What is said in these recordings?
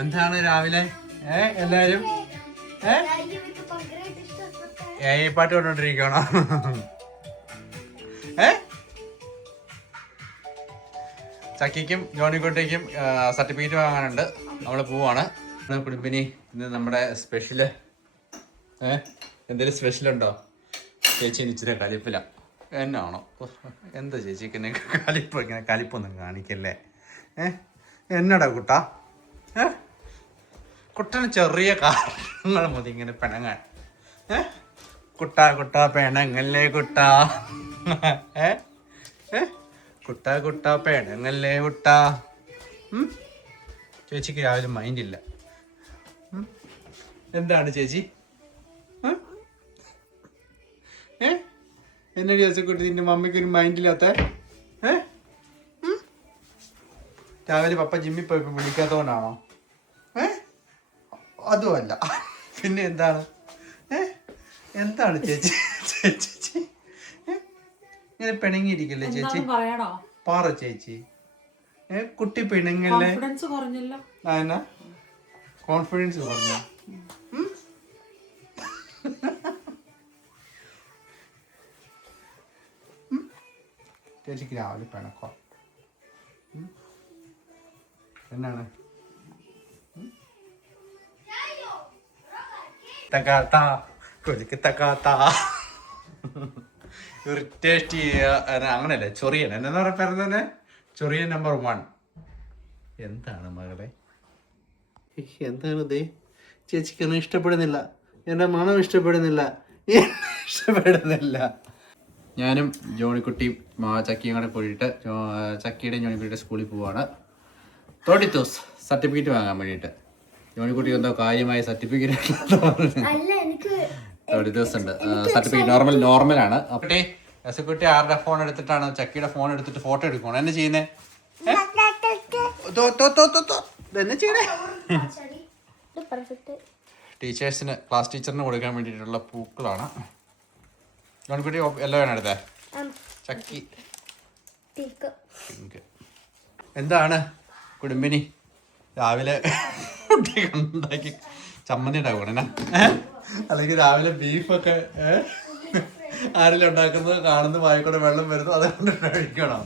എന്താണ് രാവിലെ എല്ലാരും പാട്ട് കൊണ്ടോണ്ടിരിക്കണോ? ചക്കിക്കും ജോണിക്കുട്ടിക്കും സർട്ടിഫിക്കറ്റ് വാങ്ങാനുണ്ട്. നമ്മൾ പോവാണ്. കുടുംബിനി ഇന്ന് നമ്മുടെ സ്പെഷ്യല് എന്തെങ്കിലും സ്പെഷ്യലുണ്ടോ? ചേച്ചി ഇച്ചിരി കലിപ്പില്ല എന്നാണോ? എന്താ ചേച്ചിക്ക് കലിപ്പ്? ഇങ്ങനെ കലിപ്പൊന്നും കാണിക്കല്ലേ. എന്നടാ കുട്ടാ? കുട്ടന് ചെറിയ കാരണങ്ങൾ മതി ഇങ്ങനെ പിണങ്ങാൻ. കുട്ടാ കുട്ടാ പിണങ്ങല്ലേ കുട്ടാ? കുട്ടാ കുട്ടാ പിണങ്ങല്ലേ കുട്ടാ? ചേച്ചിക്ക് രാവിലെ മൈൻഡില്ല. എന്താണ് ചേച്ചി? എന്നെ ചേച്ചിക്കുട്ടി നിന്റെ മമ്മിക്കൊരു മൈൻഡില്ലാത്ത? രാവിലെ പപ്പ ജിമ്മിൽ പോയപ്പോ വിളിക്കാത്തതുകൊണ്ടാണോ? അതുമല്ല പിന്നെ എന്താണ്? എന്താണ് ചേച്ചി? ചേച്ചി ഇങ്ങനെ പിണങ്ങിയിരിക്കല്ലേ ചേച്ചി? പാറ ചേച്ചി. കുട്ടി പിണങ്ങല്ലേ? എന്നാ കോൺഫിഡൻസ് കുറഞ്ഞ? ചേച്ചിക്ക് രാവിലെ പിണക്കോ? എന്നാണ്? തകാത്ത കൊലിക്ക് തകാത്ത ഇറിറ്റേറ്റ് ചെയ്യുക അങ്ങനല്ലേ? ചൊറിയൻ എന്നാ പറയുന്നത് തന്നെ? ചൊറിയൻ നമ്പർ 1. എന്താണ് മകളെ? എന്താണ്? ചേച്ചിക്കൊന്നും ഇഷ്ടപ്പെടുന്നില്ല. എൻ്റെ മണം ഇഷ്ടപ്പെടുന്നില്ല. ഞാനും ജോണിക്കുട്ടിയും ചക്കിയും കൂടെ കൂടിയിട്ട് ചക്കിയുടെയും ജോണിക്കുട്ടിയുടെ സ്കൂളിൽ പോവാണ്. 30 ദിവസം സർട്ടിഫിക്കറ്റ് വാങ്ങാൻ വേണ്ടിയിട്ട്. ജോണിക്കുട്ടി എന്തോ കാര്യമായ സർട്ടിഫിക്കറ്റ് 30 ദിവസം ഉണ്ട് സർട്ടിഫിക്കറ്റ്. നോർമലാണ്. അപ്പേ എസക്കുട്ടി ആരുടെ ഫോൺ എടുത്തിട്ടാണ്? ചക്കിയുടെ ഫോൺ എടുത്തിട്ട് ഫോട്ടോ എടുക്കണം. എന്നെ ചെയ്യുന്നേ? എന്നെ ചെയ്യണേ? ടീച്ചേഴ്സിന്, ക്ലാസ് ടീച്ചറിന് കൊടുക്കാൻ വേണ്ടിയിട്ടുള്ള പൂക്കളാണ്. ജോണിക്കുട്ടി എല്ലാം വേണം എടുത്തേ. ചക്കി പിങ്ക്. എന്താണ് കുടുംബിനി രാവിലെ ഉണ്ടാക്കി ചമ്മന്തി ഉണ്ടാക്കണം? അല്ലെങ്കിൽ രാവിലെ ബീഫൊക്കെ ആരെങ്കിലും ഉണ്ടാക്കുന്നത് കാണുന്ന വായിക്കൂടെ വെള്ളം വരുന്നു, അതുകൊണ്ട് കഴിക്കണം.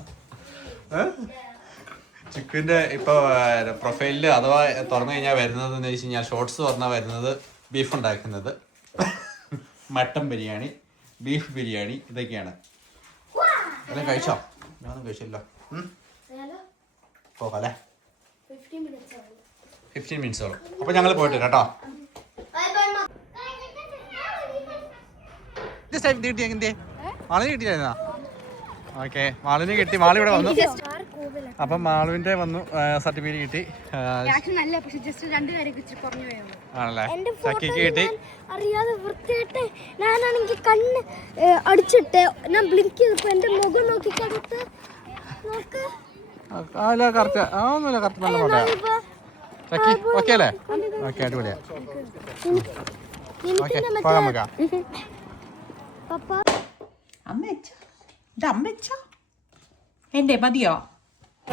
ചിക്കൻ്റെ ഇപ്പോൾ പ്രൊഫൈലിൽ അഥവാ തുറന്നു കഴിഞ്ഞാൽ വരുന്നത് എന്ന് വെച്ച് കഴിഞ്ഞാൽ ഷോർട്സ് തുറന്നാൽ വരുന്നത് ബീഫ് ഉണ്ടാക്കുന്നത്, മട്ടൻ ബിരിയാണി, ബീഫ് ബിരിയാണി, ഇതൊക്കെയാണ്. എല്ലാം കഴിച്ചോ? ഞാനൊന്നും കഴിച്ചില്ലോ. പോകാല്ലേ? 15 മിനിറ്റ്സോളം. അപ്പോൾ ഞങ്ങൾ പോയിട്ട് വരാം കേട്ടോ. മാളിന് കിട്ടിയായിരുന്നാ? ഓക്കെ, മാളിന് കിട്ടി. മാളി ഇവിടെ വന്നു. അപ്പം മാളുവിന്റെ വന്നു സർട്ടിഫിക്കറ്റ് കിട്ടി. ആണല്ലേ? ചക്കിക്ക് കിട്ടി. അറിയാതെ വൃത്തിയായിട്ട് ഞാനാണെങ്കിൽ കണ്ണ് അടിച്ചിട്ട് ഞാൻ ബ്ലിങ്ക് ചെയ്തപ്പോ എന്റെ മുഖം നോക്കിക്കടുത്ത് നോക്ക്. അല്ല കറക്റ്റ് ഒന്നുമില്ല, കറക്റ്റ് നല്ല പറയാം. ചക്കി ഓക്കെ അല്ലേ? ഓക്കെ, അടിപൊളിയാ. ഓക്കെ, പോകാൻ നോക്കാം. എൻ്റെ മതിയോ?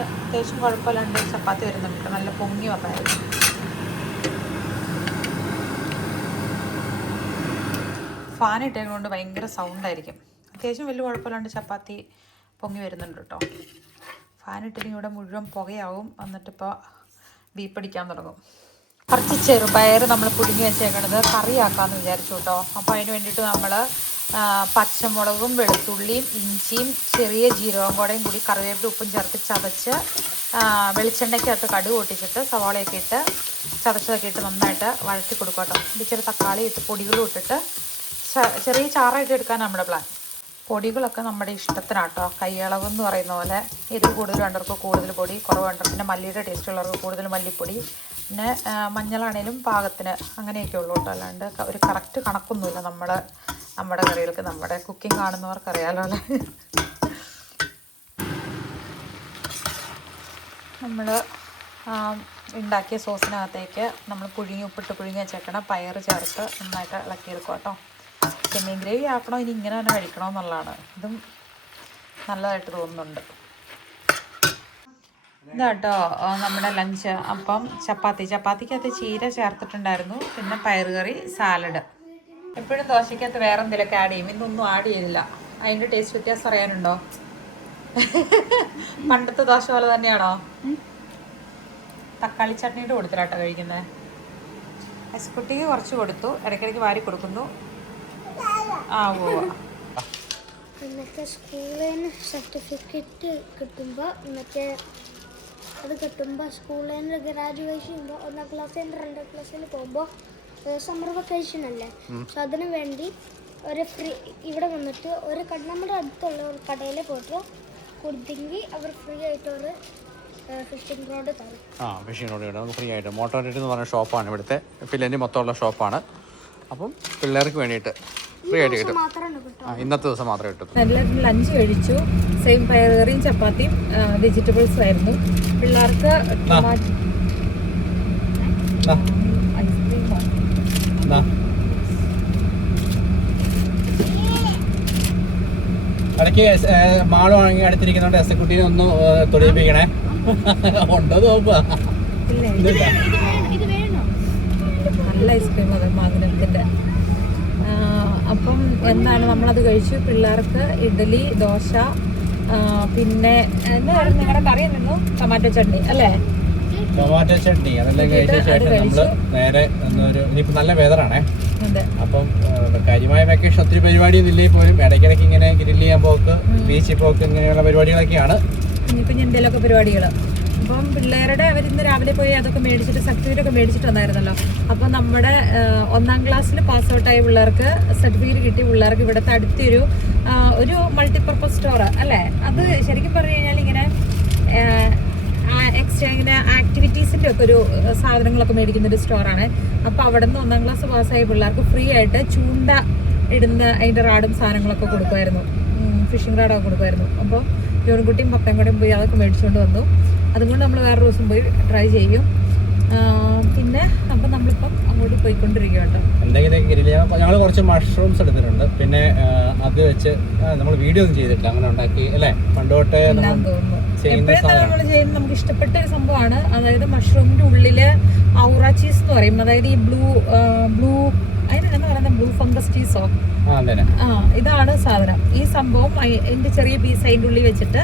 അത്യാവശ്യം കുഴപ്പമില്ലാണ്ട് ചപ്പാത്തി വരുന്നുണ്ട്. നല്ല പൊങ്ങി വന്നായിരുന്നു. ഫാൻ ഇട്ടത് കൊണ്ട് ഭയങ്കര സൗണ്ടായിരിക്കും. അത്യാവശ്യം വലിയ കുഴപ്പമില്ലാണ്ട് ചപ്പാത്തി പൊങ്ങി വരുന്നുണ്ട് കേട്ടോ. ഫാൻ ഇട്ടിട്ട് ഇവിടെ മുഴുവൻ പുകയാവും. എന്നിട്ടിപ്പോൾ ബീപ്പടിക്കാൻ തുടങ്ങും. കുറച്ച് ചെറുപയർ നമ്മൾ പുഴുങ്ങി വെച്ചേക്കണത് കറിയാക്കാമെന്ന് വിചാരിച്ചു കേട്ടോ. അപ്പോൾ അതിന് വേണ്ടിയിട്ട് നമ്മൾ പച്ചമുളകും വെളുത്തുള്ളിയും ഇഞ്ചിയും ചെറിയ ജീരകം കൂടെയും കൂടി കറിവേപ്പില ഉപ്പും ചേർത്ത് ചതച്ച് വെളിച്ചെണ്ണയ്ക്കകത്ത് കടുക് പൊട്ടിച്ചിട്ട് സവാളയൊക്കെ ഇട്ട് ചതച്ചതൊക്കെ ഇട്ട് നന്നായിട്ട് വഴറ്റി കൊടുക്കുക കേട്ടോ. ഇച്ചിരി തക്കാളി ഇട്ട് പൊടികളും ഇട്ടിട്ട് ചെറിയ ചാറായിട്ട് എടുക്കാൻ നമ്മുടെ പ്ലാൻ. പൊടികളൊക്കെ നമ്മുടെ ഇഷ്ടത്തിനാട്ടോ. കൈയളവെന്ന് പറയുന്ന പോലെ എരിവ് കൂടുതൽ വേണ്ടവർക്ക് കൂടുതൽ പൊടി, കുറവ് വേണ്ടവർക്ക് പിന്നെ മല്ലിയുടെ ടേസ്റ്റ് ഉള്ളവർക്ക് കൂടുതൽ മല്ലിപ്പൊടി, പിന്നെ മഞ്ഞളാണേലും പാകത്തിന്, അങ്ങനെയൊക്കെ ഉള്ളൂ കേട്ടോ. അല്ലാണ്ട് ഒരു കറക്റ്റ് കണക്കൊന്നുമില്ല നമ്മുടെ കറികൾക്ക്. നമ്മുടെ കുക്കിംഗ് കാണുന്നവർക്ക് അറിയാലോ അല്ലേ. നമ്മൾ ഉണ്ടാക്കിയ സോസിനകത്തേക്ക് നമ്മൾ ഉപ്പിട്ട് പുഴുങ്ങി വെച്ചേക്കണം പയർ ചേർത്ത് നന്നായിട്ട് ഇളക്കിയെടുക്കുക കേട്ടോ. ചെമ്മീൻ ഗ്രേവി ആക്കണോ ഇനി ഇങ്ങനെ തന്നെ കഴിക്കണമെന്നുള്ളതാണ്. ഇതും നല്ലതായിട്ട് തോന്നുന്നുണ്ട്. ഇതാട്ടോ നമ്മുടെ ലഞ്ച്. അപ്പം ചപ്പാത്തിക്കകത്ത് ചീര ചേർത്തിട്ടുണ്ടായിരുന്നു, പിന്നെ പയറുകറി, സാലഡ്. എപ്പോഴും ദോശയ്ക്കകത്ത് വേറെ എന്തെങ്കിലുമൊക്കെ ആഡ് ചെയ്യും, ഇന്നൊന്നും ആഡ് ചെയ്തില്ല. അതിൻ്റെ ടേസ്റ്റ് വ്യത്യാസം അറിയാനുണ്ടോ? പണ്ടത്തെ ദോശ പോലെ തന്നെയാണോ? തക്കാളി ചട്നിയുടെ കൊടുത്തിട്ടാട്ടോ കഴിക്കുന്നത്. ഐസ്കുട്ടിക്ക് കുറച്ച് കൊടുത്തു, ഇടയ്ക്കിടയ്ക്ക് വാരി കൊടുക്കുന്നു. ആ ഓ ഇന്നത്തെ സ്കൂളിൽ നിന്ന് സർട്ടിഫിക്കറ്റ് കിട്ടുമ്പോൾ അത് കിട്ടുമ്പോൾ സ്കൂളിൽ നിന്ന് ഗ്രാജുവേഷൻ ചെയ്യുമ്പോൾ 1ാം ക്ലാസ്സിൽ നിന്ന് 2ാം ക്ലാസ്സിൽ പോകുമ്പോൾ സമ്മർ വെക്കേഷൻ അല്ലേ, സോ അതിന് വേണ്ടി ഒരു ഫ്രീ ഇവിടെ വന്നിട്ട് ഒരു നമ്മുടെ അടുത്തുള്ള ഒരു കടയിൽ പോയിട്ട് കൊടുത്തെങ്കിൽ അവർ ഫ്രീ ആയിട്ട് ഒരു ഫിഷിംഗ് റോഡ് തരും. ഫിഷിംഗ് റോഡ് നമുക്ക് ഫ്രീ ആയിട്ട്. മോട്ടോറേറ്റ് എന്ന് പറഞ്ഞ ഷോപ്പാണ് ഇവിടുത്തെ, ഫില്ലൻ്റെ മൊത്തമുള്ള ഷോപ്പാണ്. അപ്പം പിള്ളേർക്ക് വേണ്ടിയിട്ട് ഫ്രീ ആയിട്ട് കിട്ടും. ഇന്നത്തെ ദിവസം മാത്രമേ കിട്ടും. എല്ലാവരും ലഞ്ച് കഴിച്ചു. സെയിം പയറുകറിയും ചപ്പാത്തിയും വെജിറ്റബിൾസും ആയിരുന്നു. പിള്ളേർക്ക് ഇടയ്ക്ക് മാള് വാങ്ങി അടുത്തിരിക്കുന്നോണ്ട് എസ്കുട്ടീനെ ഒന്ന് തൊടിയിപ്പിക്കണേ. ഉണ്ടോ നോക്കുക. നല്ല ഐസ്ക്രീം അത് മാഗ്നത്തിന്റെ. അപ്പം എന്താണ് നമ്മളത് കഴിച്ചു. പിള്ളേർക്ക് ഇഡ്ഡലി, ദോശ, പിന്നെ എന്തായിരുന്നു നിങ്ങളുടെ കറി എന്നായിരുന്നു? ടൊമാറ്റോ ചട്നി അല്ലേ? ടൊമാറ്റോ ചട്നി അതെല്ലാം കഴിച്ച ശേഷം നമ്മള് നേരെ ഇനിയിപ്പോ നല്ല വെതറാണേ. അപ്പം കാര്യമായ വെക്കേഷൻ ഒത്തിരി പരിപാടിയൊന്നും ഇല്ലേ പോലും ഇടയ്ക്കിടയ്ക്ക് ഇങ്ങനെ ഗ്രില്ല് ചെയ്യാൻ പോക്ക്, ബീച്ചിൽ പോക്ക്, ഇങ്ങനെയുള്ള പരിപാടികളൊക്കെയാണ്. ഇനിയിപ്പം എന്തെങ്കിലുമൊക്കെ പരിപാടികൾ. അപ്പം പിള്ളേരുടെ അവരിന്ന് രാവിലെ പോയി അതൊക്കെ മേടിച്ചിട്ട് സർട്ടിഫിക്കറ്റ് മേടിച്ചിട്ട് വന്നായിരുന്നല്ലോ. അപ്പം നമ്മുടെ 1ാം ക്ലാസ്സിൽ പാസ് ഔട്ടായ പിള്ളേർക്ക് സർട്ടിഫിക്കറ്റ് കിട്ടിയ പിള്ളേർക്ക് ഇവിടുത്തെ അടുത്തൊരു മൾട്ടിപർപ്പസ് സ്റ്റോർ അല്ലേ, അത് ശരിക്കും പറഞ്ഞു കഴിഞ്ഞാൽ ഇങ്ങനെ എക്സ്ട്രാ ഇങ്ങനെ ആക്ടിവിറ്റീസിൻ്റെ ഒക്കെ ഒരു സാധനങ്ങളൊക്കെ മേടിക്കുന്നൊരു സ്റ്റോറാണ്. അപ്പോൾ അവിടെ നിന്ന് 1ാം ക്ലാസ് പാസ്സായ പിള്ളേർക്ക് ഫ്രീ ആയിട്ട് ചൂണ്ട ഇടുന്ന അതിൻ്റെ റാഡും സാധനങ്ങളൊക്കെ കൊടുക്കുമായിരുന്നു, ഫിഷിംഗ് റാഡൊക്കെ കൊടുക്കുമായിരുന്നു. അപ്പോൾ ജോൺകുട്ടിയും പപ്പയും കൂടെയും പോയി അതൊക്കെ മേടിച്ചുകൊണ്ട് വന്നു. അതുകൊണ്ട് നമ്മൾ വേറെ ദിവസം പോയി ട്രൈ ചെയ്യും. പിന്നെ അപ്പം നമ്മളിപ്പം അങ്ങോട്ട് പോയിക്കൊണ്ടിരിക്കുക കേട്ടോ. എന്തെങ്കിലും ഗ്രില്ല് ചെയ്യാം. ഞങ്ങൾ കുറച്ച് മഷ്റൂംസ് എടുത്തിട്ടുണ്ട്. പിന്നെ അത് വെച്ച് നമ്മൾ വീഡിയോ ഒന്നും ചെയ്തിട്ടില്ല, അങ്ങനെ ഉണ്ടാക്കി അല്ലേ പണ്ടോട്ട് തോന്നുന്നു. എപ്പോഴും നമ്മൾ ചെയ്യുന്നത് നമുക്ക് ഇഷ്ടപ്പെട്ട ഒരു സംഭവമാണ്. അതായത് മഷ്റൂമിൻ്റെ ഉള്ളില് ഔറ ചീസ് എന്ന് പറയും. അതായത് ഈ ബ്ലൂ അതിനെന്താ പറയുന്നത്, ബ്ലൂ ഫംഗസ് ചീസോ, ഇതാണ് സാധനം. ഈ സംഭവം അതിന്റെ ചെറിയ പീസ് അതിൻ്റെ ഉള്ളിൽ വെച്ചിട്ട്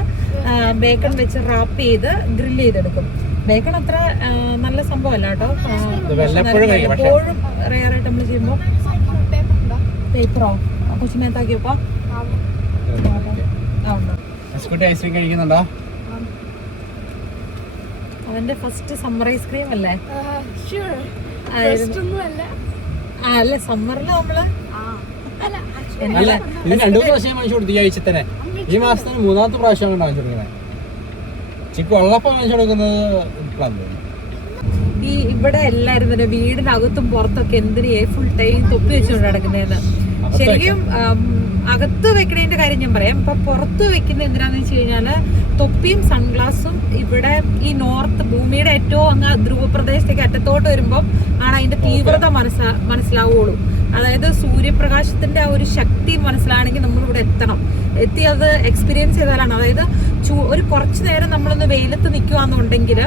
ബേക്കൺ വെച്ച് റാപ്പ് ചെയ്ത് ഗ്രില്ല് ചെയ്തെടുക്കും. ബേക്കൺ അത്ര നല്ല സംഭവമല്ല കേട്ടോ, എപ്പോഴും റെയറായിട്ട് നമ്മൾ ചെയ്യുമ്പോൾ. പേപ്പറോ കൊച്ചുമേത്താക്കിയപ്പോ ഐസ്ക്രീം കഴിക്കുന്നുണ്ടോ? അവന്റെ ഫസ്റ്റ് സമ്മർ ഐസ്ക്രീം അല്ലേ? അല്ല സമ്മറിൽ നമ്മള് ഇത് 2 പ്രാവശ്യം വാങ്ങിച്ചു കൊടുത്തു ഈ ആഴ്ച തന്നെ. ഈ മാസത്തിന് 3ാമത്തെ പ്രാവശ്യം കൊണ്ട് വാങ്ങിച്ചു കൊടുക്കുന്നത്. ചിക്കു ഉള്ളപ്പം വാങ്ങിച്ചു കൊടുക്കുന്നത്. ഈ ഇവിടെ എല്ലാരും തന്നെ വീടിനകത്തും പുറത്തൊക്കെ എന്തിനു ഫുൾ ടൈം തൊപ്പി വെച്ചുകൊണ്ട് നടക്കുന്നതെന്ന്. ശരിക്കും അകത്ത് വെക്കണതിന്റെ കാര്യം ഞാൻ പറയാം. ഇപ്പൊ പുറത്ത് വെക്കുന്നത് എന്തിനാന്ന് വെച്ച് കഴിഞ്ഞാല് തൊപ്പിയും സൺഗ്ലാസും ഇവിടെ ഈ നോർത്ത് ഭൂമിയുടെ ഏറ്റവും അങ്ങ് ധ്രുവപ്രദേശത്തേക്ക് അറ്റത്തോട്ട് വരുമ്പോൾ ആണ് അതിന്റെ തീവ്രത മനസ്സിലാവുള്ളൂ. അതായത് സൂര്യപ്രകാശത്തിന്റെ ആ ഒരു ശക്തി മനസ്സിലാണെങ്കിൽ നമ്മളിവിടെ എത്തി അത് എക്സ്പീരിയൻസ് ചെയ്താലാണ്. അതായത് ഒരു കുറച്ച് നേരം നമ്മളൊന്ന് വെയിലത്ത് നിൽക്കുകയാണെന്നുണ്ടെങ്കിൽ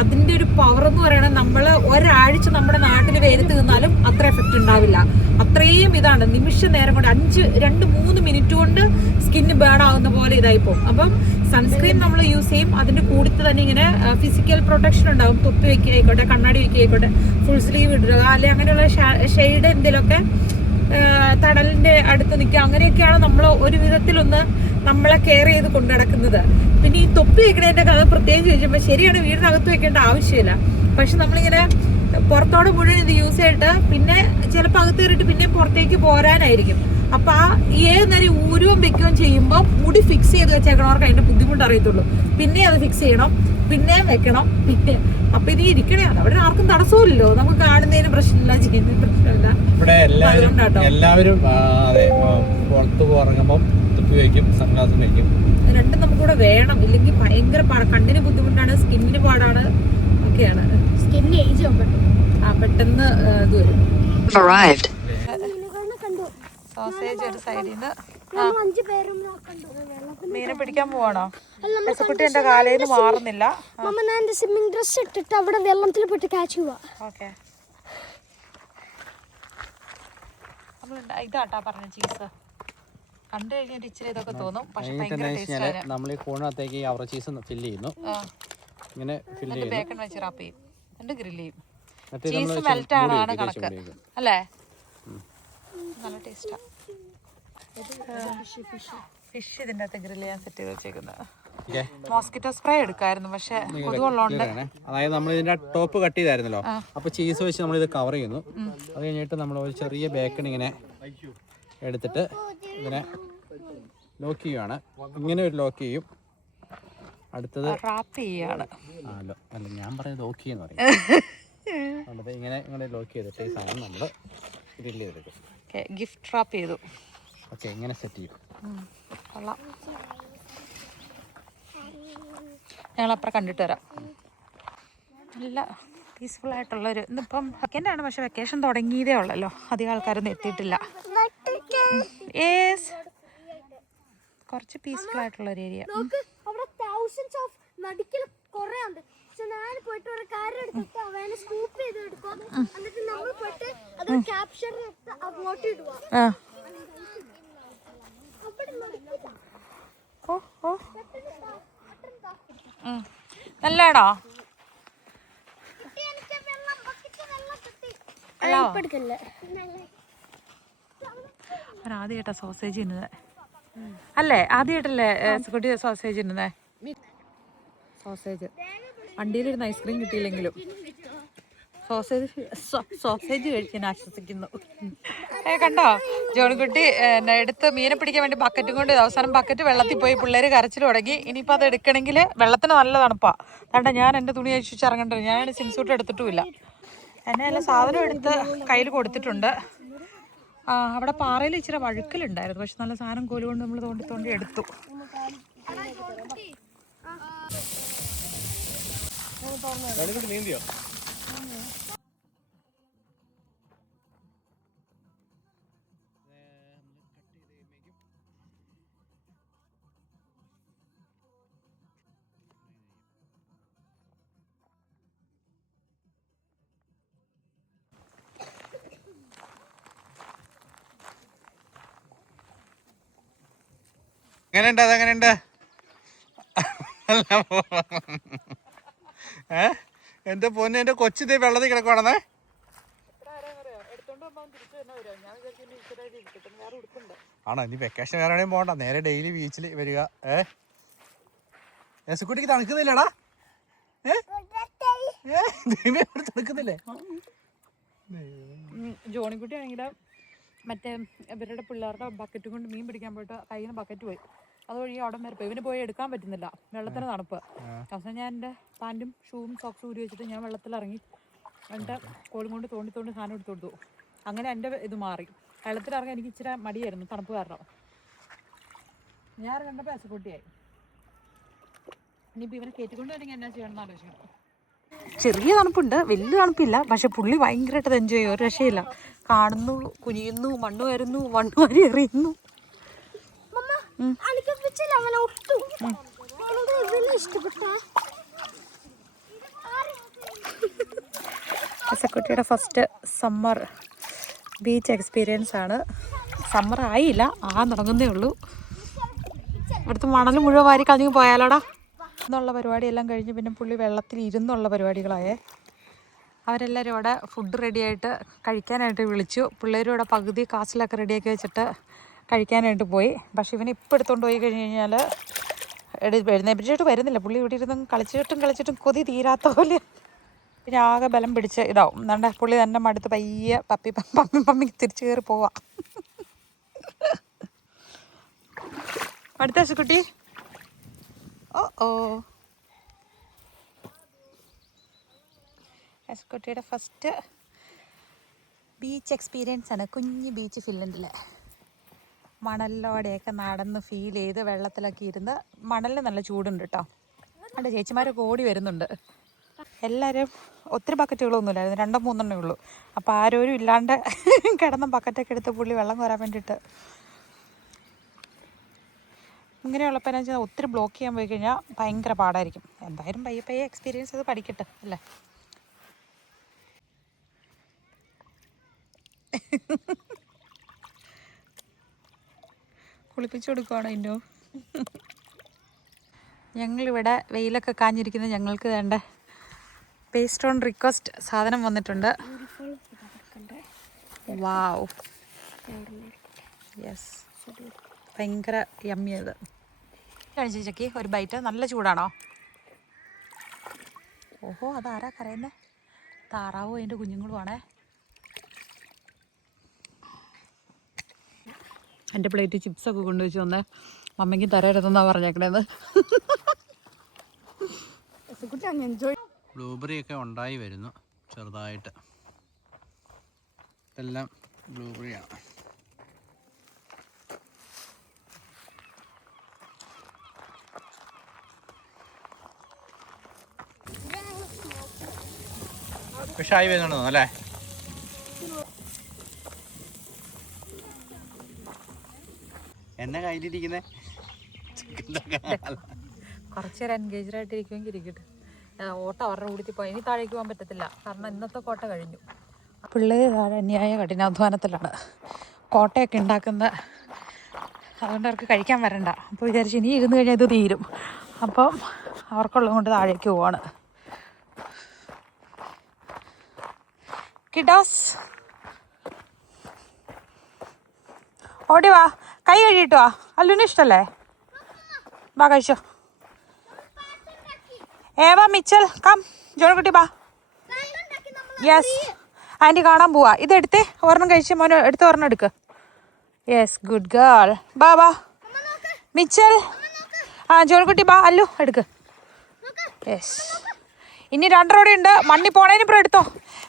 അതിന്റെ ഒരു പവർ എന്ന് പറയുന്നത് നമ്മൾ ഒരാഴ്ച നമ്മുടെ നാട്ടിൽ വെയിലത്ത് നിന്നാലും അത്ര എഫക്റ്റ് ഉണ്ടാവില്ല. അത്രയും ഇതാണ്. നിമിഷ നേരം കൊണ്ട് 2-3 മിനിറ്റ് കൊണ്ട് സ്കിന്ന് ബേൺ ആവുന്ന പോലെ ഇതായി പോകും. അപ്പം സൺസ്ക്രീൻ നമ്മൾ യൂസ് ചെയ്യും. അതിന്റെ കൂട്ടത്തിൽ തന്നെ ഇങ്ങനെ ഫിസിക്കൽ പ്രൊട്ടക്ഷൻ ഉണ്ടാവും. തൊപ്പി വെക്കുക ആയിക്കോട്ടെ, കണ്ണാടി വെക്കുക ആയിക്കോട്ടെ, ഫുൾ സ്ലീവ് ഇടുക, അല്ലെങ്കിൽ അങ്ങനെയുള്ള ഷെയ്ഡ് എന്തെങ്കിലുമൊക്കെ തടലിന്റെ അടുത്ത് നിൽക്കുക, അങ്ങനെയൊക്കെയാണ് നമ്മൾ ഒരു വിധത്തിലൊന്ന് നമ്മളെ കെയർ ചെയ്ത് കൊണ്ടു നടക്കുന്നത്. പിന്നെ ഈ തൊപ്പി വെക്കണതിന്റെ കഥ പ്രത്യേകിച്ച് ചോദിച്ചപ്പോൾ ശരിയാണ്, വീടിനകത്ത് വെക്കേണ്ട ആവശ്യമില്ല. പക്ഷെ നമ്മളിങ്ങനെ പുറത്തോടെ മുഴുവൻ ഇത് യൂസ് ചെയ്തിട്ട് പിന്നെ ചിലപ്പോൾ അകത്ത് കയറിയിട്ട് പിന്നെ പുറത്തേക്ക് പോരാനായിരിക്കും. അപ്പൊ ആ ഏത് നേരം ഊരുവും വെക്കുകയും ചെയ്യുമ്പോൾ മുടി ഫിക്സ് ചെയ്ത് വെച്ചേക്കണവർക്ക് അതിന്റെ ബുദ്ധിമുട്ട് അറിയത്തുള്ളൂ. പിന്നെ അത് ഫിക്സ് ചെയ്യണം, പിന്നെ വെക്കണം, പിന്നെ അപ്പൊ ഇത് ഇരിക്കണേ. അവിടെ ആർക്കും തടസ്സമില്ലല്ലോ, നമുക്ക് കാണുന്നതിന് പ്രശ്നമില്ല, ചെയ്യുന്നതിന് പ്രശ്നമില്ല. ഇവിടെ എല്ലാവരും പുറത്ത് ഇറങ്ങുമ്പോൾ തൊപ്പി വയ്ക്കും, സൺഗ്ലാസും വയ്ക്കും. രണ്ടും നമുക്കിവിടെ വേണം, ഇല്ലെങ്കിൽ ഭയങ്കര കണ്ണിന് ബുദ്ധിമുട്ടാണ്, സ്കിന്നിന് പാടാണ്, ഒക്കെയാണ്. സ്കിന്നിന് ഏജ് പെട്ടെന്ന് ഇത് വരും. സോസേജ് ഒരു സൈഡിൽ നിന്ന് നമ്മൾ 5 പേരും നോക്കണ്ടോ വെള്ളത്തിൽ. മീനെ പിടിക്കാൻ പോവാണോ? എസക്കുട്ടി എന്റെ കാലയിൽ നിന്ന് മാറുന്നില്ല. മമ്മ ഞാൻ എന്റെ സ്വിമ്മിംഗ് ഡ്രസ് ഇട്ടിട്ട് അവിടെ വെള്ളത്തിൽ പോയിട്ട് ക്യാച്ച് ചെയ്യുക. ഓക്കെ, ഇതാട്ടാ പറഞ്ഞ ചീസ്. കണ്ടു കഴിഞ്ഞാൽ ഇച്ചിരി ഇതൊക്കെ തോന്നും, പക്ഷെ ഭയങ്കര ടേസ്റ്റ്. നമ്മൾ ഈ കൂണിനകത്തേക്ക് അവർ ചീസ് ഫില്ല് ചെയ്യുന്നു. ഇങ്ങനെ ഫില്ല് ചെയ്യുന്നു. ബേക്കൺ വെച്ച് റാപ്പ് ചെയ്യും, എന്നിട്ട് ഗ്രില്ല് ചെയ്യും. ചീസ് മെൽറ്റ് ആണ് കണക്ക് അല്ലേ? നല്ല ടേസ്റ്റാ. ഫിഷ് ഇതിൻ്റെ അകത്ത് ഗ്രില്ല് ചെയ്യാൻ സെറ്റ് ചെയ്ത് വെച്ചേക്കുന്നത്. മോസ്കിറ്റോ സ്പ്രേ എടുക്കായിരുന്നു, പക്ഷെ കൊതുകുള്ളതുകൊണ്ട്. അതായത് നമ്മൾ ഇതിന്റെ ടോപ്പ് കട്ട് ചെയ്തായിരുന്നല്ലോ, അപ്പൊ ചീസ് വെച്ച് നമ്മൾ ഇത് കവർ ചെയ്യുന്നു. അത് കഴിഞ്ഞിട്ട് നമ്മൾ ഒരു ചെറിയ ബേക്കൺ ഇങ്ങനെ എടുത്തിട്ട് ഇതിനെ ലോക്ക് ചെയ്യുകയാണ്. ഇങ്ങനെ ഒരു ലോക്ക് ചെയ്യും. അടുത്തത് റാപ്പ് ചെയ്യാണ്. അല്ല, ഞാൻ പറയുന്നത് ലോക്ക് ചെയ്യുന്ന പറയും. ഇങ്ങനെ ലോക്ക് ചെയ്തിട്ട് ഈ സാധനം നമ്മൾ ഗ്രില്ല് ചെയ്തെടുക്കും. ഗിഫ്റ്റ് റാപ്പ് ചെയ്തു. ഓക്കെ, ഇങ്ങനെ സെറ്റ് ചെയ്യും. കൊള്ളാം. ഞങ്ങളപ്പുറം കണ്ടിട്ട് വരാം. നല്ല പീസ്ഫുൾ ആയിട്ടുള്ളൊരു ഇന്നിപ്പം സെക്കൻഡാണ്, പക്ഷെ വെക്കേഷൻ തുടങ്ങിയതേ ഉള്ളല്ലോ, അധികം ആൾക്കാരൊന്നും എത്തിയിട്ടില്ല. കുറച്ച് പീസ്ഫുൾ ആയിട്ടുള്ള ഒരു ഏരിയ. ഞാൻ പോയിട്ട് ഒരു കാര്യം എടുത്തിട്ട് അവനെ സ്കൂപ്പ് ചെയ്ത് എടുക്കും, എന്നിട്ട് നമ്മൾ പോയിട്ട് അത് ക്യാപ്ചർ ചെയ്ത് അങ്ങോട്ട് ഇടുക. നല്ലതാണോ? ആദ്യമായിട്ടാ സോസേജ് തിന്നുന്നത് അല്ലേ? ആദ്യമായിട്ടല്ലേ കുട്ടി സോസേജ് തിന്നുന്നേ? സോസേജ് വണ്ടിയിലിരുന്ന് ഐസ്ക്രീം കിട്ടിയില്ലെങ്കിലും സോസേജ് കഴിക്കാൻ ആശ്വസിക്കുന്നു. കണ്ടോ, ജോണിക്കുട്ടി എടുത്ത് മീനെ പിടിക്കാൻ വേണ്ടി ബക്കറ്റും കൊണ്ട് അവസാനം ബക്കറ്റ് വെള്ളത്തിൽ പോയി പിള്ളേർ കരച്ചിൽ തുടങ്ങി. ഇനിയിപ്പോൾ അത് എടുക്കണമെങ്കിൽ വെള്ളത്തിന് നല്ല തണുപ്പാ. അതുകൊണ്ട് ഞാൻ എൻ്റെ തുണി അഴിച്ച് ഇറങ്ങണ്ടത്. ഞാൻ സിംസൂട്ട് എടുത്തിട്ടുമില്ല. എന്നെ എല്ലാ സാധനം എടുത്ത് കയ്യിൽ കൊടുത്തിട്ടുണ്ട്. അവിടെ പാറയിൽ ഇച്ചിരി വഴുക്കലുണ്ടായിരുന്നു, പക്ഷെ നല്ല സാധനം കോലുകൊണ്ട് നമ്മൾ തോണ്ടി തോണ്ടി എടുത്തു. നീന്തിയോ? എങ്ങനെയുണ്ട്? അതെങ്ങനെയുണ്ട്? എന്റെ പൊന്നെ, എന്റെ കൊച്ചിതേ വെള്ളത്തിൽ കിടക്കുവാണെന്നേ. ആണോ? ഇനി വെക്കേഷൻ വേറെ എവിടെയും പോകണ്ട, നേരെ ഡെയിലി ബീച്ചിൽ വരിക. എസക്കുട്ടിക്ക് തണുക്കുന്നില്ലടാ? തണുക്കുന്നില്ലേ? ജോണിക്കുട്ടി ആണെങ്കിൽ മറ്റേ ഇവരുടെ പിള്ളേരുടെ ബക്കറ്റ് കൊണ്ട് മീൻ പിടിക്കാൻ പോയിട്ട് കയ്യിൽ നിന്ന് ബക്കറ്റ് പോയി. അതുവഴി അവിടെ വരെ പോയി. ഇവന് പോയി എടുക്കാൻ പറ്റുന്നില്ല, വെള്ളത്തിന് തണുപ്പ്. അവസാനം ഞാൻ എൻ്റെ പാൻറ്റും ഷൂവും സോക്സും ഊരി വെച്ചിട്ട് ഞാൻ വെള്ളത്തിലിറങ്ങി എൻ്റെ കോലും കൊണ്ട് തോണ്ടി തോണ്ടി സാധനം എടുത്ത് കൊടുത്തു. അങ്ങനെ എൻ്റെ ഇത് മാറി. വെള്ളത്തിലിറങ്ങാൻ എനിക്ക് ഇച്ചിരി മടിയായിരുന്നു, തണുപ്പ് കാരണം. ഞാൻ കണ്ടപ്പോൾ എസക്കുട്ടിയായി. ഇനിയിപ്പോൾ ഇവനെ കയറ്റിക്കൊണ്ട് വരണമെങ്കിൽ എന്നാ ചെയ്യണമെന്ന് ആലോചിക്കണം. ചെറിയ തണുപ്പുണ്ട്, വലിയ തണുപ്പില്ല, പക്ഷെ പുള്ളി ഭയങ്കരമായിട്ട് എൻജോയ് ചെയ്യും. ഒരു രക്ഷയില്ല. കാണുന്നു, കുനിയുന്നു, മണ്ണ് വരുന്നു, മണ്ണ് വാരി എറിയുന്നു. എസക്കുട്ടിയുടെ ഫസ്റ്റ് സമ്മർ ബീച്ച് എക്സ്പീരിയൻസ് ആണ്. സമ്മർ ആയില്ല, തുടങ്ങുന്നേ ഉള്ളൂ. ഇവിടുത്തെ മണൽ മുഴുവൻ വാരി കളഞ്ഞു പോയാലോടാ എന്നുള്ള പരിപാടിയെല്ലാം കഴിഞ്ഞ് പിന്നെ പുള്ളി വെള്ളത്തിൽ ഇരുന്നുള്ള പരിപാടികളായേ. അവരെല്ലാവരും അവിടെ ഫുഡ് റെഡിയായിട്ട് കഴിക്കാനായിട്ട് വിളിച്ചു. പിള്ളേരും ഇവിടെ പകുതി കാസിലൊക്കെ റെഡിയാക്കി വെച്ചിട്ട് കഴിക്കാനായിട്ട് പോയി. പക്ഷെ ഇവനെ ഇപ്പം എടുത്തുകൊണ്ട് പോയി കഴിഞ്ഞ് കഴിഞ്ഞാൽ എഴുന്നേപ്പിച്ചിട്ട് വരുന്നില്ല. പുള്ളി ഇവിടെ ഇരുന്ന് കളിച്ചിട്ടും കൊതി തീരാത്ത പോലെ പിന്നെ ആകെ ബലം പിടിച്ച് ഇതാവും. എന്താണ്ട് പുള്ളി തന്നെ മടുത്ത് പയ്യെ പമ്മി തിരിച്ചു കയറി പോവാം. അടുത്ത കുട്ടി എസ്കുട്ടിയുടെ ഫസ്റ്റ് ബീച്ച് എക്സ്പീരിയൻസ് ആണ്. കുഞ്ഞ് ബീച്ച് ഫിൻലൻഡിലെ മണലിലൂടെയൊക്കെ നടന്ന് ഫീൽ ചെയ്ത് വെള്ളത്തിലൊക്കെ ഇരുന്ന്. മണലിന് നല്ല ചൂടുണ്ട് കേട്ടോ. എൻ്റെ ചേച്ചിമാരൊക്കെ ഓടി വരുന്നുണ്ട്. എല്ലാവരും ഒത്തിരി ബക്കറ്റുകളൊന്നുമില്ലായിരുന്നു, 2-3 ഉള്ളൂ. അപ്പോൾ ആരോരും ഇല്ലാണ്ട് കിടന്ന ബക്കറ്റൊക്കെ എടുത്ത് പുള്ളി വെള്ളം കോരാൻ വേണ്ടിയിട്ട് ഇങ്ങനെയുള്ളപ്പോൾ എന്നാ വെച്ചാൽ ഒത്തിരി ബ്ലോക്ക് ചെയ്യാൻ പോയി കഴിഞ്ഞാൽ ഭയങ്കര പാടായിരിക്കും. എന്തായാലും പയ്യെ പയ്യെ എക്സ്പീരിയൻസ് അത് പഠിക്കട്ടെ അല്ലേ. കുളിപ്പിച്ചു കൊടുക്കുവാണോ ഇന്നോ? ഞങ്ങളിവിടെ വെയിലൊക്കെ കാഞ്ഞിരിക്കുന്നത് ഞങ്ങൾക്ക് വേണ്ട പേസ്റ്റ് ഓൺ റിക്വസ്റ്റ് സാധനം വന്നിട്ടുണ്ട്. വാവ്, യെസ്, ഭയങ്കര യമ്മിയത്. കഴിച്ചു ചക്കി ഒരു ബൈറ്റ്. നല്ല ചൂടാണോ? ഓഹോ, അതാരാ കരയുന്നേ? താറാവും അതിൻ്റെ കുഞ്ഞുങ്ങളുമാണേ. എൻ്റെ പ്ലേറ്റ് ചിപ്സൊക്കെ കൊണ്ടുവച്ച് വന്ന് മമ്മിക്ക് തരരുതെന്നാണ് പറഞ്ഞേക്കണേന്ന്. ബ്ലൂബെറി ഒക്കെ ഉണ്ടായി വരുന്നു ചെറുതായിട്ട്. ഇതെല്ലാം ബ്ലൂബെറിയാണ്. വിഷായി വരുന്നുണ്ടോ അല്ലേ? എന്നെ കയ്യിലിരിക്കുന്നേ കുറച്ച് നേരം എൻഗേജ്ഡ് ആയിട്ടിരിക്കുമെങ്കിൽ ഇരിക്കട്ടെ. ഓട്ടം അവരുടെ കൂടി പോയി. ഇനി താഴേക്ക് പോകാൻ പറ്റത്തില്ല, കാരണം ഇന്നത്തെ കോട്ട കഴിഞ്ഞു. പിള്ളേർ താഴെ അന്യായ കഠിനാധ്വാനത്തിലാണ് കോട്ടയൊക്കെ ഉണ്ടാക്കുന്ന. അതുകൊണ്ട് അവർക്ക് കഴിക്കാൻ വരണ്ട. അപ്പോൾ വിചാരിച്ച് ഇനി ഇരുന്ന് കഴിഞ്ഞാൽ ഇത് തീരും. അപ്പം അവർക്കുള്ളത് കൊണ്ട് താഴേക്ക് പോവാണ്. കിഡോസ് ഓടി വാ, കൈ കഴുകിയിട്ട് വാ. അല്ലുവിന് ഇഷ്ടമല്ലേ? വാ കഴിച്ചോ. ഏവാ മിച്ചൽ കം, ജോൺകുട്ടി ബാ. യെസ്, ആൻറ്റി കാണാൻ പോവാ. ഇതെടുത്തേ, ഒരെണ്ണം കഴിച്ച് മോനെ എടുത്ത് ഒരെണ്ണം എടുക്ക്. Yes, good girl. ബാ ബാ മിച്ചൽ. ജോൺകുട്ടി ബാ. അല്ലു എടുക്ക്. യെസ്, ഇനി 2 റോഡ് ഉണ്ട്. മണ്ണി പോണേന് ഇപ്പം എടുത്തോ.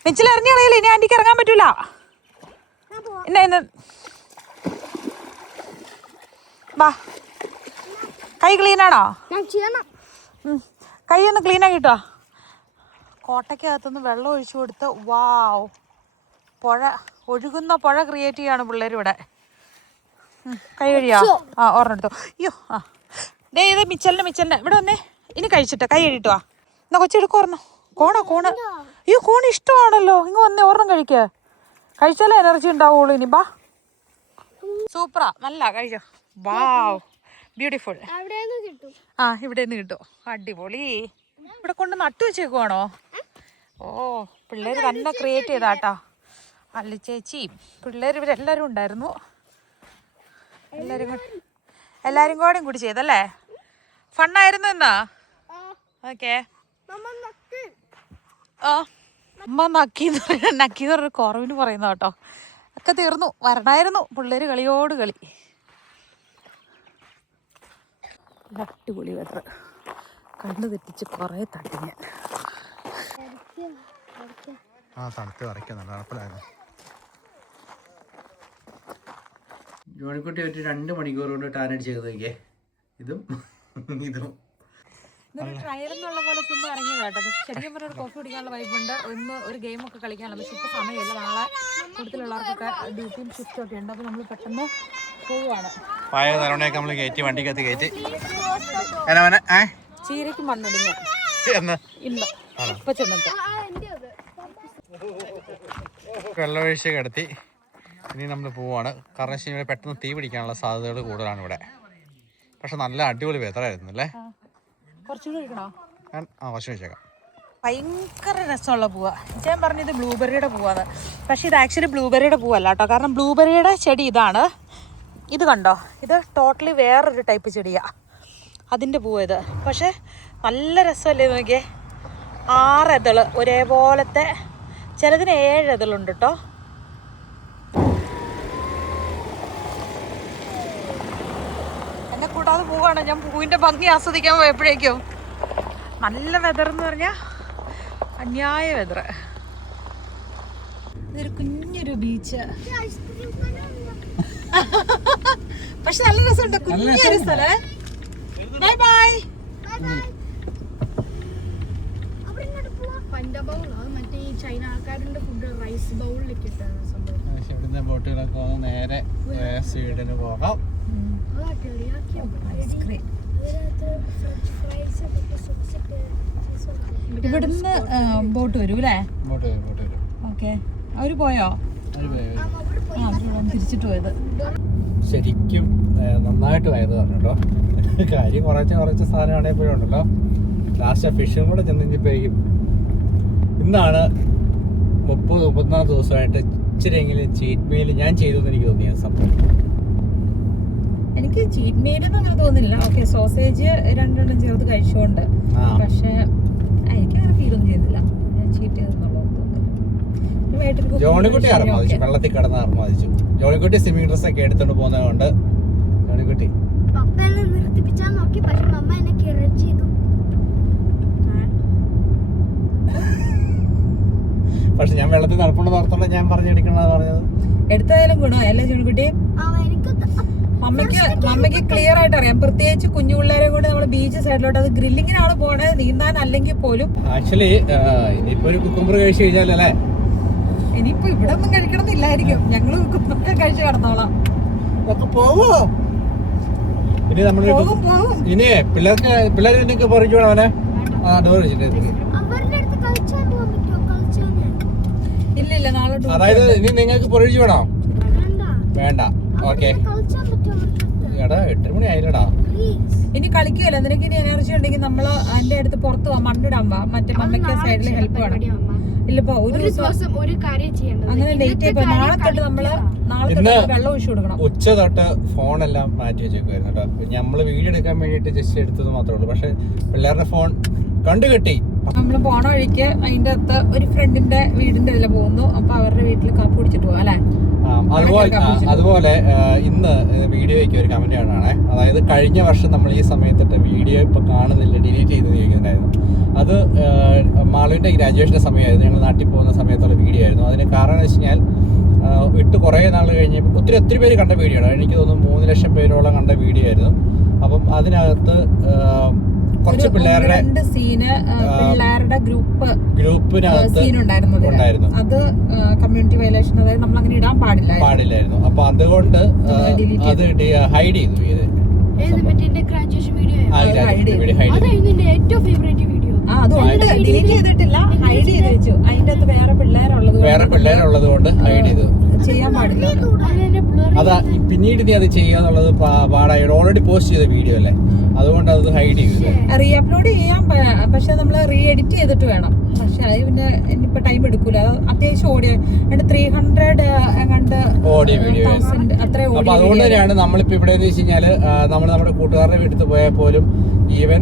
മിച്ചൽ ഇറങ്ങി കളയില്ല, ഇനി ആൻറ്റിക്ക് ഇറങ്ങാൻ പറ്റൂല. ഇന്ന് ബാ. കൈ ക്ലീനാണോ? കൈ ഒന്ന് ക്ലീനാക്കി കിട്ടുക. കോട്ടയ്ക്കകത്തുനിന്ന് വെള്ളം ഒഴിച്ചു കൊടുത്ത് വാവ്, പുഴ, ഒഴുകുന്ന പുഴ ക്രിയേറ്റ് ചെയ്യാണ് പിള്ളേർ ഇവിടെ. കൈ കഴിയാ? ഒരെണ്ണം എടുത്തോ. അയ്യോ, ദേ ഇത് മിച്ചലിൻ്റെ ഇവിടെ വന്നേ. ഇനി കഴിച്ചിട്ട് കൈ കഴിയിട്ട് വാ. എന്നാ കൊച്ചെടുക്കും ഒരെണ്ണം. കോണ്. അയ്യോ, കോണ് ഇഷ്ടമാണല്ലോ. ഇങ്ങ് വന്നേ, ഒരെണ്ണം കഴിക്കുക. കഴിച്ചാലേ എനർജി ഉണ്ടാവുള്ളൂ. ഇനി ബാ. സൂപ്പറാ, നല്ല കഴിച്ചോ. വാവ്, ബ്യൂട്ടിഫുൾ. ഇവിടെ നിന്ന് കിട്ടും. അടിപൊളി. ഇവിടെ കൊണ്ട് നട്ടു വെച്ചേക്കുവാണോ? ഓ, പിള്ളേർ തന്നെ ക്രിയേറ്റ് ചെയ്താട്ടാ. അല്ലി ചേച്ചിയും പിള്ളേർ ഇവരെല്ലാവരും ഉണ്ടായിരുന്നു. എല്ലാവരും കൂടി ചെയ്തല്ലേ? ഫണ്ണായിരുന്നു എന്നാ? ഓക്കെ. അമ്മ നക്കിന്ന് പറഞ്ഞൊരു കുറവിന് പറയുന്ന കേട്ടോ. ഒക്കെ തീർന്നു, വരണമായിരുന്നു. പിള്ളേർ കളിയോട് കളി. അടിപൊളി വെതർ. കണ്ണു തെറ്റിച്ച് കുറേ തട്ടി ഞാൻ. തണുത്ത് വരയ്ക്കുന്നുണ്ട്. തണുപ്പിലായിരുന്നു. ജോണിക്കുട്ടി ഒരു 2 മണിക്കൂർ കൊണ്ട് ടാനടിച്ച് ചെയ്ത് നോക്കിയേ. ഇതും ട്രയൽ എന്നുള്ള പോലെ ചുമ്മാ ഇറങ്ങിയത് കേട്ടോ. പക്ഷെ ശരിക്കും പറഞ്ഞ ഒരു കോഫി കുടിക്കാനുള്ള വൈബുണ്ട്. ഒന്ന് ഒരു ഗെയിമൊക്കെ കളിക്കാനുള്ള. പക്ഷെ ഇപ്പോൾ സമയമില്ല. നാളെ കൂടുതലുള്ളവർക്കൊക്കെ ഡ്യൂട്ടിയും ഷിഫ്റ്റും ഒക്കെ ഉണ്ട്. അപ്പോൾ നമ്മൾ പെട്ടെന്ന് പോവുകയാണ്. പായ തലമുണയൊക്കെ നമ്മൾ കയറ്റി വണ്ടിക്കകത്ത് കയറ്റി ചീരയ്ക്ക് മണ്ണടിഞ്ഞ ഇന്ന് ഇപ്പൊ ചെന്നിട്ട് വെള്ളമൊഴിച്ച് കിടത്തി. ഇനി നമ്മൾ പോവാണ്. കാരണം വെച്ചാൽ ഇവിടെ പെട്ടെന്ന് തീ പിടിക്കാനുള്ള സാധ്യതകൾ കൂടുതലാണ് ഇവിടെ. പക്ഷെ നല്ല അടിപൊളി വെതറായിരുന്നു അല്ലേ? കുറച്ചുകൂടി കഴിക്കണോ? കുറച്ച് വെച്ചേക്കാം. ഭയങ്കര രസമുള്ള പൂവാ. ഞാൻ പറഞ്ഞത് ബ്ലൂബെറിയുടെ പൂവാണ്. പക്ഷെ ഇത് ആക്ച്വലി ബ്ലൂബെറിയുടെ പൂവല്ല കേട്ടോ. കാരണം ബ്ലൂബെറിയുടെ ചെടി ഇതാണ്. ഇത് കണ്ടോ, ഇത് ടോട്ടലി വേറൊരു ടൈപ്പ് ചെടിയാണ്. അതിൻ്റെ പൂവ് ഇത്. പക്ഷെ നല്ല രസമല്ലേ നോക്കിയേ. 6 ഇതള് ഒരേപോലത്തെ, ചിലതിന് 7 ഇതളുണ്ട് കേട്ടോ. എന്നെ കൂടാതെ പോവാണ്. ഞാൻ പൂവിൻ്റെ ഭംഗി ആസ്വദിക്കാൻ പോയപ്പോഴേക്കും നല്ല വെതർ എന്ന് പറഞ്ഞാൽ അന്യായ വെതർ. ഇതൊരു കുഞ്ഞൊരു ബീച്ച്. പക്ഷെ നല്ല രസമുണ്ട്. കുഞ്ഞൊരു സ്ഥലേ. Bye bye. പഞ്ചബൗൾ മറ്റേ ഈ ചൈന സർക്കാരിന്റെ ഫുഡ് റൈസ് ബൗളിലേക്ക് ഇട്ടാണ് സംഭവം. പക്ഷെ ഇവിടുന്ന് ബോട്ടുകളൊക്കെ വന്ന് നേരെ സ്വീഡന് പോകാം. ഇവിടുന്ന് ബോട്ട് വരും അല്ലേ? ബോട്ട് വരും. ഓക്കെ, അവര് പോയോ? തിരിച്ചിട്ട് പോയത്. ശരിക്കും നന്നായിട്ട് പോയത് പറഞ്ഞോ. കാര്യം കുറച്ച് സാധനമാണെങ്കിൽ പോലും ഉണ്ടല്ലോ. ലാസ്റ്റ് ഫിഷും കൂടെ ചെന്നിപ്പോഴേക്കും ഇന്നാണ് 30-34 ദിവസമായിട്ട് ഇച്ചിരിയെങ്കിലും ചീറ്റ് മീൽ ഞാൻ ചെയ്തു എന്ന് എനിക്ക് തോന്നിയ സംഭവം. എനിക്ക് ചീറ്റ് മീൽ ഒന്നും അങ്ങനെ തോന്നില്ല. ഓക്കെ, സോസേജ് 2 ചേർത്ത് കഴിച്ചുകൊണ്ട്, പക്ഷെ എനിക്ക് അങ്ങനെ ഫീലൊന്നും ചെയ്തില്ല. ഞാൻ ചീറ്റ് ചെയ്തെന്നുള്ളത് തോന്നുന്നു. ജോണിക്കുട്ടി അർമാദിച്ചു, വെള്ളത്തിൽ കിടന്ന് അർമാദിച്ചു. ജോണിക്കുട്ടി സ്വിമ്മിംഗ് ഡ്രസ് ഒക്കെ എടുത്തോണ്ട് പോകുന്നത് കൊണ്ട് ജോണിക്കുട്ടി പപ്പനെ നിർത്തിപ്പിച്ചാൽ നോക്കി, പക്ഷെ മമ്മ എന്നെ കിറച്ച് ചെയ്തു. പക്ഷെ ഞാൻ വെള്ളത്തിൽ നടപ്പുണ്ടെന്ന് ഓർത്തോണ്ട് ഞാൻ പറഞ്ഞെടുക്കണെന്ന് പറഞ്ഞത്. എടുത്തായാലും ഗുണോ അല്ലേ ജോണിക്കുട്ടി? മമ്മയ്ക്ക് ക്ലിയർ ആയിട്ട് അറിയാം. പ്രത്യേകിച്ച് കുഞ്ഞു പിള്ളേരെ കൊണ്ട് നമ്മൾ ബീച്ച് സൈഡിലോട്ട്, അത് ഗ്രില്ലിങ്ങിനാണ് പോണത്, നീന്താൻ അല്ലെങ്കിൽ പോലും. ആക്ച്വലി ഇനിയിപ്പോ ഒരു കുക്കുംബർ കഴിച്ചു കഴിഞ്ഞാലല്ലേ, ഇനിയിപ്പോ ഇവിടെ ഒന്നും കഴിക്കണമെന്നില്ലായിരിക്കും. ഞങ്ങള് കുക്കുംബറൊക്കെ കഴിച്ച് കിടന്നോളാം. പോവോ ഇനി നമ്മൾ ഇനി പിള്ളേർ നിനക്ക് പറിച്ചു വേണം അവനെ. ഡോർ വെച്ചിട്ട് ഇല്ല, നാളെ അതായത് ഇനി നിങ്ങൾക്ക് പൊറിച്ചു വേണോ? വേണ്ട. ഓക്കെ, എടാ 8 മണി ആയില്ലടാ. ഇനി കളിക്കുമല്ലോ. നിനക്ക് ഇനി എനർജി ഉണ്ടെങ്കിൽ നമ്മള് അതിന്റെ അടുത്ത് പുറത്ത് പോവാം, മണ്ണിടാൻ പോവാം. മറ്റേ മമ്മയ്ക്ക് സൈഡിൽ ഹെൽപ്പ് വേണം. ഇല്ലപ്പോ ഒരു ദിവസം ഒരു കാര്യം ചെയ്യണം. അങ്ങനെ ലേറ്റ് ആയിപ്പോ നാളെ തൊട്ട് വെള്ളം ഒഴിച്ചു കൊടുക്കണം. ഉച്ച തൊട്ട് ഫോണെല്ലാം മാറ്റി വെച്ചേക്കുവായിരുന്നു കേട്ടോ. നമ്മള് വീഡിയോ എടുക്കാൻ വേണ്ടിട്ട് ജസ്റ്റ് എടുത്തത് മാത്രമേ ഉള്ളൂ. പക്ഷെ പിള്ളേരുടെ ഫോൺ കണ്ടുകെട്ടി. നമ്മള് പോണ വഴിക്ക് അതിന്റെ അകത്ത് ഒരു ഫ്രണ്ടിന്റെ വീടിന്റെ ഇതിൽ പോകുന്നു. അപ്പൊ അവരുടെ വീട്ടിൽ കാപ്പി കുടിച്ചിട്ട് പോവാ അല്ലെ? അതുപോലെ ഇന്ന് വീഡിയോയ്ക്ക് ഒരു കമന്റ് കാണാണേ. അതായത് കഴിഞ്ഞ വർഷം നമ്മൾ ഈ സമയത്തിട്ട് വീഡിയോ ഇപ്പൊ കാണുന്നില്ല, ഡിലീറ്റ് ചെയ്ത് ചോദിക്കുന്നുണ്ടായിരുന്നു. അത് മാളുവിന്റെ ഗ്രാജുവേഷന്റെ സമയമായിരുന്നു, ഞങ്ങൾ നാട്ടിൽ പോകുന്ന സമയത്തുള്ള വീഡിയോ ആയിരുന്നു. അതിന് കാരണം എന്ന് വെച്ച് കഴിഞ്ഞാൽ ഇട്ട് കുറേ നാൾ കഴിഞ്ഞ് ഒത്തിരി പേര് കണ്ട വീഡിയോ ആണ്. എനിക്ക് തോന്നുന്നു 3 ലക്ഷം പേരോളം കണ്ട വീഡിയോ ആയിരുന്നു. അപ്പം അതിനകത്ത് കുറച്ച് പിള്ളേരുടെ ഗ്രൂപ്പിനകത്ത് ഉണ്ടായിരുന്നു. അത് കമ്മ്യൂണിറ്റി വയലേഷൻ, അതായത് നമ്മൾ അങ്ങനെ ഇടാൻ പാടില്ലായിരുന്നു. അപ്പൊ അതുകൊണ്ട് അത് ഹൈഡ് ചെയ്തു. വേറെ പിള്ളേരുള്ളത് കൊണ്ട് ഹൈഡ് ചെയ്തു. ചെയ്യാൻ പാടില്ല. അതാ പിന്നീട് നീ അത് ചെയ്യാന്നുള്ളത് പാടായി. ഓൾറെഡി പോസ്റ്റ് ചെയ്ത വീഡിയോ അല്ലേ, അതുകൊണ്ട് അത് ഹൈഡ് ചെയ്തു. റീ അപ്ലോഡ് ചെയ്യാൻ, പക്ഷെ നമ്മൾ റീ എഡിറ്റ് ചെയ്തിട്ട് വേണം. പക്ഷെ അത് പിന്നെ ഇനിയിപ്പോ ടൈം എടുക്കൂല. അത് അത്യാവശ്യം ഓഡിയോ 300 ഓഡിയോ വീഡിയോ. അപ്പൊ അതുകൊണ്ട് തന്നെയാണ് നമ്മളിപ്പോ ഇവിടെ എന്ന് വെച്ച് കഴിഞ്ഞാല് നമ്മൾ നമ്മുടെ കൂട്ടുകാരുടെ വീട്ടിൽ പോയാൽ പോലും ഈവൻ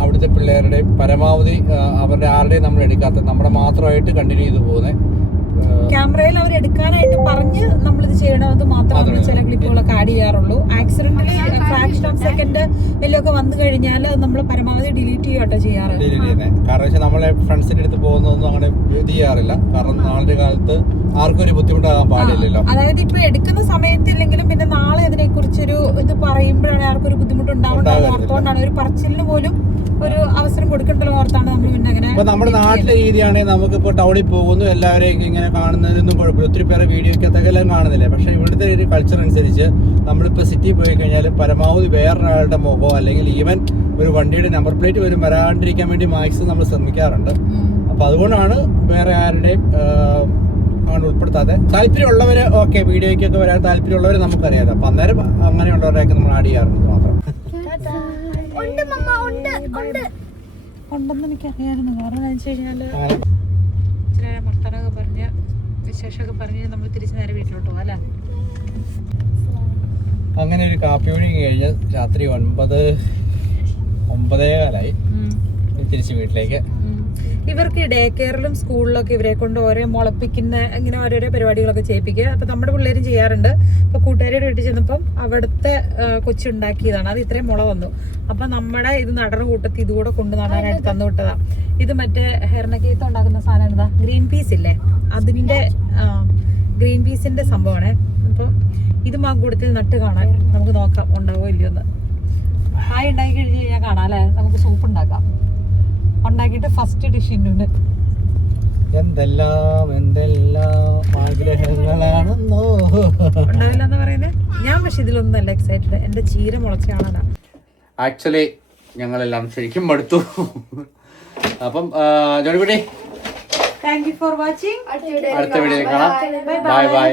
അവിടുത്തെ പിള്ളേരുടെയും പരമാവധി അവരുടെ ആരുടെയും നമ്മൾ എടുക്കാത്ത, നമ്മുടെ മാത്രമായിട്ട് കണ്ടിന്യൂ ചെയ്തു പോകുന്നത്. ക്യാമറയിൽ അവർ എടുക്കാനായിട്ട് പറഞ്ഞ് നമ്മളിത് ചെയ്യണമെന്ന് മാത്രമാണ് ചില ക്ലിപ്പുകളൊക്കെ ആഡ് ചെയ്യാറുള്ളൂ. ആക്സിഡന്റലി ഫ്രാക്ഷൻ ഓഫ് സെക്കൻഡ് വലിയൊക്കെ വന്നു കഴിഞ്ഞാൽ നമ്മൾ പരമാവധി ഡിലീറ്റ് ചെയ്യാട്ടോ ചെയ്യാറ്. കാരണം വെച്ചാൽ നമ്മളെ ഫ്രണ്ട്സിന്റെ അടുത്ത് പോകുന്നതൊന്നും അങ്ങനെ ഇത് ചെയ്യാറില്ല. കാരണം നാളെ കാലത്ത് ആർക്കും ഒരു ബുദ്ധിമുട്ടാകാൻ പാടില്ലല്ലോ. അതായത് ഇപ്പൊ എടുക്കുന്ന സമയത്തില്ലെങ്കിലും പിന്നെ നാളെ അതിനെ കുറിച്ചൊരു ഇത് പറയുമ്പോഴാണ് ആർക്കൊരു ബുദ്ധിമുട്ടുണ്ടാവുന്നത് ഓർത്തോണ്ടാണ്. ഒരു പറച്ചിലിന് പോലും ഒരു അവസരം കൊടുക്കണ്ടല്ലോ ഓർത്താണ് നമ്മൾ പിന്നെ അങ്ങനെ. ഇപ്പൊ നമ്മുടെ നാട്ടിലെ രീതിയാണെങ്കിൽ നമുക്കിപ്പോ ടൗണിൽ പോകുന്നു, എല്ലാവരെയും ഇങ്ങനെ കാണുന്നതിനൊന്നും കുഴപ്പമില്ല. ഒത്തിരി പേരെ വീഡിയോക്കകത്തൊക്കെ എല്ലാം കാണുന്നില്ല. പക്ഷെ ഇവിടുത്തെ ഒരു കൾച്ചർ അനുസരിച്ച് നമ്മളിപ്പോ സിറ്റി പോയി കഴിഞ്ഞാൽ പരമാവധി വേറൊരാളുടെ മുഖമോ അല്ലെങ്കിൽ ഈവൻ ഒരു വണ്ടിയുടെ നമ്പർ പ്ലേറ്റ് പോലും വരാണ്ടിരിക്കാൻ വേണ്ടി മാക്സിമം നമ്മൾ ശ്രമിക്കാറുണ്ട്. അപ്പൊ അതുകൊണ്ടാണ് വേറെ ആരുടെയും അങ്ങനെ ഉൾപ്പെടുത്താതെ. താല്പര്യമുള്ളവര് ഓക്കെ, വീഡിയോയ്ക്കൊക്കെ വരാൻ താല്പര്യമുള്ളവര് നമുക്കറിയാം. അപ്പൊ അന്നേരം അങ്ങനെയുള്ളവരെയൊക്കെ നമ്മൾ ആഡ് ചെയ്യാറുണ്ട് മാത്രം. ഉണ്ടെന്ന് എനിക്കറിയാമായിരുന്നു. കാരണം എന്താ വെച്ച് കഴിഞ്ഞാല് ചില വർത്തമാനമൊക്കെ പറഞ്ഞ് വിശേഷമൊക്കെ പറഞ്ഞ് നമ്മൾ തിരിച്ച് നേരെ വീട്ടിലോട്ട് പോകാം അല്ലേ? അങ്ങനെ ഒരു കാപ്പി മണി കഴിഞ്ഞ് രാത്രി 9:15 തിരിച്ച് വീട്ടിലേക്ക്. ഇവർക്ക് ഡേ കെയറിലും സ്കൂളിലൊക്കെ ഇവരെ കൊണ്ട് ഓരോ മുളപ്പിക്കുന്ന ഇങ്ങനെ ഓരോരോ പരിപാടികളൊക്കെ ചെയ്യിപ്പിക്കുക. അപ്പൊ നമ്മുടെ പിള്ളേരും ചെയ്യാറുണ്ട്. അപ്പൊ കൂട്ടുകാരുടെ വീട്ടിൽ ചെന്നപ്പം അവിടുത്തെ കൊച്ചുണ്ടാക്കിയതാണ്. അത് ഇത്രയും മുള വന്നു. അപ്പൊ നമ്മുടെ ഇത് നടന കൂട്ടത്തിൽ ഇതുകൂടെ കൊണ്ട് നടാനായിട്ട് തന്നു വിട്ടതാ. ഇത് മറ്റേ ഹെർണക്കേത്ത് ഉണ്ടാക്കുന്ന സാധനം എന്താ, ഗ്രീൻ പീസ് ഇല്ലേ, അതിന്റെ ഗ്രീൻ പീസിന്റെ സംഭവമാണ്. അപ്പം ഇത് മാങ്കൂടത്തിൽ നട്ട് കാണാൻ നമുക്ക് നോക്കാം ഉണ്ടാവോ ഇല്ലയോ എന്ന്. കായ ഉണ്ടാക്കി കഴിഞ്ഞ് കഴിഞ്ഞാൽ കാണാം അല്ലേ? നമുക്ക് സൂപ്പ് ഉണ്ടാക്കാം. ഉണ്ടാക്കിയിട്ട് ഫസ്റ്റ് ഡിഷ് ഇന്നുണ്ട്. എന്തെല്ലാം ആഗ്രഹങ്ങളാണെന്നോ. ഉണ്ടാവില്ലെന്ന് പറയുന്നത് ഞാൻ. പക്ഷെ ഇതിലൊന്നും അല്ല എക്സൈറ്റഡ്. എൻ്റെ ചീര മുളച്ച ആളാണ്. ആക്ച്വലി ഞങ്ങളെല്ലാം ശരിക്കും മടുത്തു. അപ്പം Johnykutty, thank you for watching. അടുത്ത വീഡിയോയിൽ കാണാം. Bye bye.